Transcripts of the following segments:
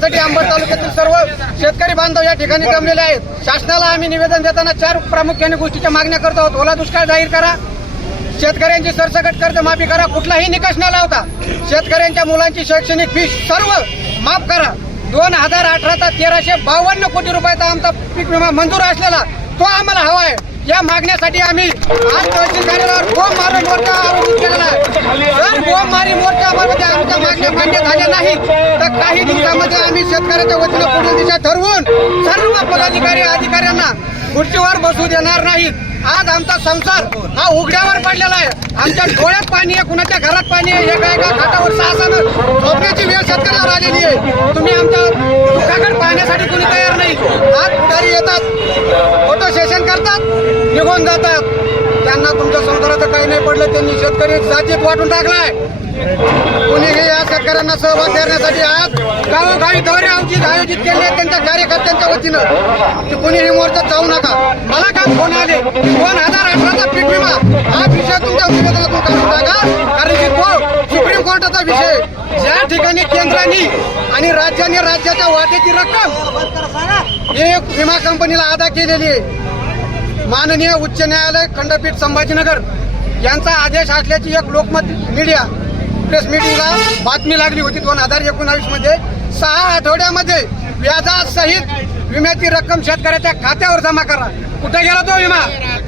करण्यासाठी अंबड तालुक्यातील सर्व शेतकरी बांधव या ठिकाणी जमलेले आहेत. शासनाला आम्ही निवेदन देताना चार प्रामुख्याने गोष्टीच्या मागण्या करत आहोत. ओला दुष्काळ जाहीर करा. शेतकऱ्यांची सरसकट कर्ज माफी करा. कुठलाही निकष न लावता शेतकऱ्यांच्या मुलांची शैक्षणिक फी सर्व माफ करा. दोन हजार अठराचा तेराशे बावन्न कोटी रुपयाचा आमचा पीक विमा मंजूर असलेला तो आम्हाला हवा आहे. या मागण्यासाठी आम्ही आज तहसील कार्यालयावर बोंब मारून मोर्चा आयोजित केलेला आहे. जर बोंब मारी मोर्चामध्ये आमच्या मागण्या मान्य झाल्या नाही तर काही दिवसामध्ये आम्ही शेतकऱ्याच्या वतीनं पूर्ण दिशा ठरवून सर्व पदाधिकारी अधिकाऱ्यांना खुर्चीवर बसू देणार नाहीत आज आमचा संसार हा उघड्यावर पडलेला आहे. आमच्या डोळ्यात पाणी आहे कुणाच्या घरात पाणी आहे एका एका घाटावर साहसानं झोपण्याची वेळ शेतकऱ्यावर आलेली आहे. तुम्ही आमच्या दुःखाकडे पाहण्यासाठी कुणी तयार नाही. आज निघून जातात. त्यांना तुमच्या संसाराचं काही नाही पडलं त्यांनी शेतकरी जातीत वाटून टाकलाय. कुणीही या शेतकऱ्यांना सहभाग करण्यासाठी आज गावोगावी दौरे आयोजित आयोजित केले त्यांच्या कार्यकर्त्यांच्या वतीनं. की कुणीही मोर्चा जाऊ नका. मला काम फोन आले? दोन हजार अठराचा पीक विमा. हा विषय तुमच्या निवेदनातून काढून टाका. कारण की तो सुप्रीम कोर्टाचा विषय. ज्या ठिकाणी केंद्राने आणि राज्याने राज्याच्या वाटेची रक्कम एक विमा कंपनीला अदा केलेली आहे. माननीय उच्च न्यायालय खंडपीठ संभाजीनगर यांचा आदेश असल्याची एक लोकमत मीडिया प्रेस मीटिंगला बातमी लागली होती दोन हजार एकोणावीसमध्ये. सहा आठवड्यामध्ये व्याजासहित विम्याची रक्कम शेतकऱ्याच्या खात्यावर जमा करा. कुठे गेला तो विमा?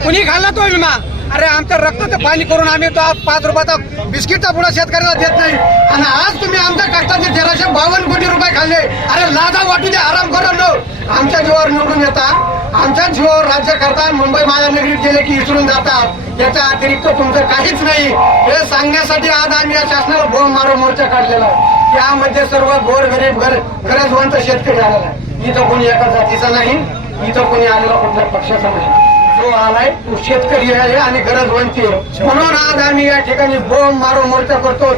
कुणी खाल्ला तो विमा? अरे आमचं रक्ताचं पाणी करून आम्ही तो पाच रुपयाचा बिस्किटचा पुढा शेतकऱ्याला देत नाही. आणि आज तुम्ही आमच्या कष्टाचे तेराशे बावन्न कोटी रुपये खाल्ले. अरे लाजा वाटू दे आराम करा लो. आमच्या जीवावर निवडून येता आमच्या जीवावर राज्य करता मुंबई महानगरीत गेले की विसरून जातात. याच्या अतिरिक्त तुमचं काहीच नाही. हे सांगण्यासाठी आज आम्ही या शासनाला बोंब मारो मोर्चा काढलेला यामध्ये सर्व गोर गरीब घर गरजवंत शेतकरी आलेला आहे. इथं कोणी एका जातीचा नाही. इथं कोणी आलेला कुठल्या पक्षाचा नाही. जो आलाय तो शेतकरी आहे आणि गरजवंती आहे. म्हणून आज आम्ही या ठिकाणी बोंब मारो मोर्चा करतो.